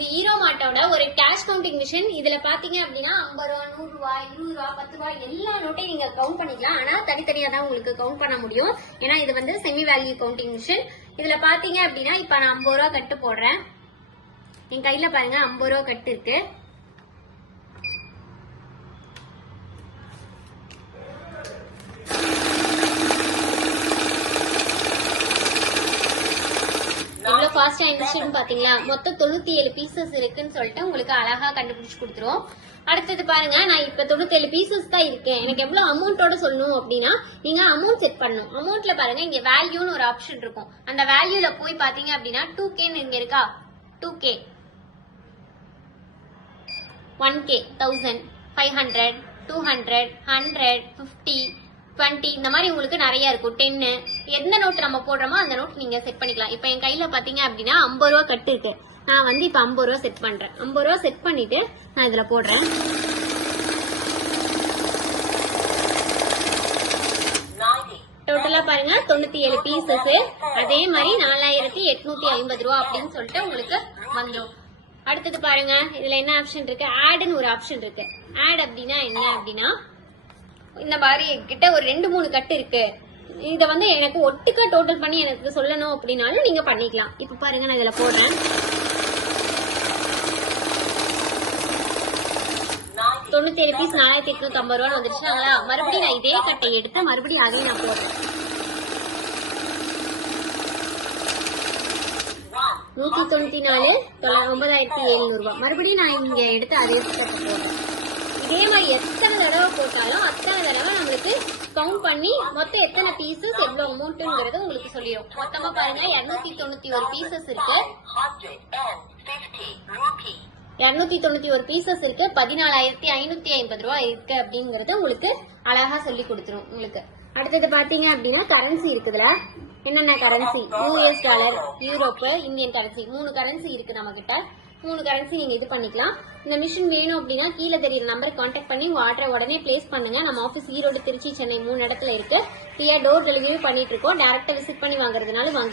இது ஹீரோ மார்ட்டோட ஒரு cash counting machine. இதுல பாத்தீங்க அப்படின்னா 50 ரூபா, 100 ரூபா, 20 ரூபா, 10 ரூபா எல்லா நோட்டையும் நீங்க கவுண்ட் பண்ணிக்கலாம். ஆனா தனித்தனியா தான் உங்களுக்கு கவுண்ட் பண்ண முடியும். ஏன்னா இது வந்து செமி வேல்யூ கவுண்டிங் மிஷின். இதுல பாத்தீங்க அப்படின்னா இப்ப நான் 50 ரூபா கட்டு போடுறேன். என் கையில பாருங்க 50 ரூபா கட்டு இருக்கு. எவ்வளவு ஃபாஸ்டா இருந்துச்சுன்னு பாத்தீங்களா? மொத்தம் 97 பீசஸ் இருக்குன்னு சொல்லிட்டு உங்களுக்கு அழகா கண்டுபிடிச்சு கொடுத்துரும். அடுத்தது பாருங்க, நான் இப்ப 97 பீசஸ் தான் இருக்கேன். எனக்கு எவ்வளவு அமௌண்டோட சொல்லணும் அப்படின்னா நீங்க அமௌண்ட் செட் பண்ணணும். அமௌண்ட்ல பாருங்க இங்க வேல்யூன்னு ஒரு ஆப்ஷன் இருக்கும். அந்த வேல்யூல போய் பாத்தீங்க அப்படின்னா 2K இங்க இருக்கா, 2K, 1K, 1000, 500, 200, 100, 50, 20 இந்த மாதிரி உங்களுக்கு நிறைய இருக்கும். 10 எந்த நோட் நம்ம போடுறோமோ அந்த நோட் நீங்க செட் பண்ணிக்கலாம். இப்ப என் கையில பாத்தீங்க அப்படின்னா 50 ரூபா கட்டு இருக்கு. நான் வந்து இப்ப 50 ரூபா செட் பண்றேன். 50 ரூபா செட் பண்ணிட்டு நான் இதுல போடுறேன். டோட்டலா பாருங்க 97 பீசஸ். அதே மாதிரி 4850 ரூபா அப்படின்னு சொல்லிட்டு உங்களுக்கு வந்துடும். அடுத்தது பாருங்க, இதுல என்ன ஆப்ஷன் இருக்கு, ஆட்னு ஒரு ஆப்ஷன் இருக்கு. ஆட் அப்படின்னா என்ன அப்படின்னா இந்த மாதிரி கிட்ட ஒரு 2-3 கட்டு இருக்கு. இத வந்து எனக்கு ஒட்டுக்கா டோட்டல் பண்ணி எனக்கு சொல்லணும் அப்படின்னாலும் நீங்க பண்ணிக்கலாம். இப்ப பாருங்க நான் இதுல போடுறேன். 97 பீஸ் 4850 ரூபான்னு வந்துருச்சுங்களா? மறுபடியும் நான் இதே கட்டை எடுத்து மறுபடியும் அதையும் நான் போடுறேன். 194 9700 ரூபாய். மறுபடியும் நான் இங்க எடுத்து அதே கட்டை போடுறேன். இதே மாதிரி எத்தனை தடவை போட்டாலும் அத்தனை தடவை நம்மளுக்கு கவுண்ட் பண்ணி மொத்தம் எத்தனை பீசஸ் எவ்வளவு அமௌண்ட்ங்கிறது உங்களுக்கு சொல்லிடும். மொத்தமா பாருங்க 291 பீசஸ் இருக்கு. 291 பீசஸ் இருக்கு. 14550 ரூபாய் இருக்கு அப்படிங்கறது உங்களுக்கு அழகா சொல்லி கொடுத்துரும் உங்களுக்கு. அடுத்தது பாத்தீங்க அப்படின்னா கரன்சி இருக்குதுல. என்னென்ன currency, US dollar, Europe, Indian currency, 3 currency இருக்கு நம்ம கிட்ட. 3 கரன்சி நீங்க இது பண்ணிக்கலாம். இந்த மிஷின் வேணும் அப்படின்னா கீழே தெரியுற நம்பர் கான்டாக்ட் பண்ணி உங்க ஆர்டரை உடனே பிளேஸ் பண்ணுங்க. நம்ம ஆபீஸ் ஈரோடு, திருச்சி, சென்னை 3 இடத்துல இருக்கு. ஃப்ரீயா டோர் டெலிவரி பண்ணிட்டு இருக்கோம். டைரக்டா விசிட் பண்ணி வாங்குறதுனால வாங்க.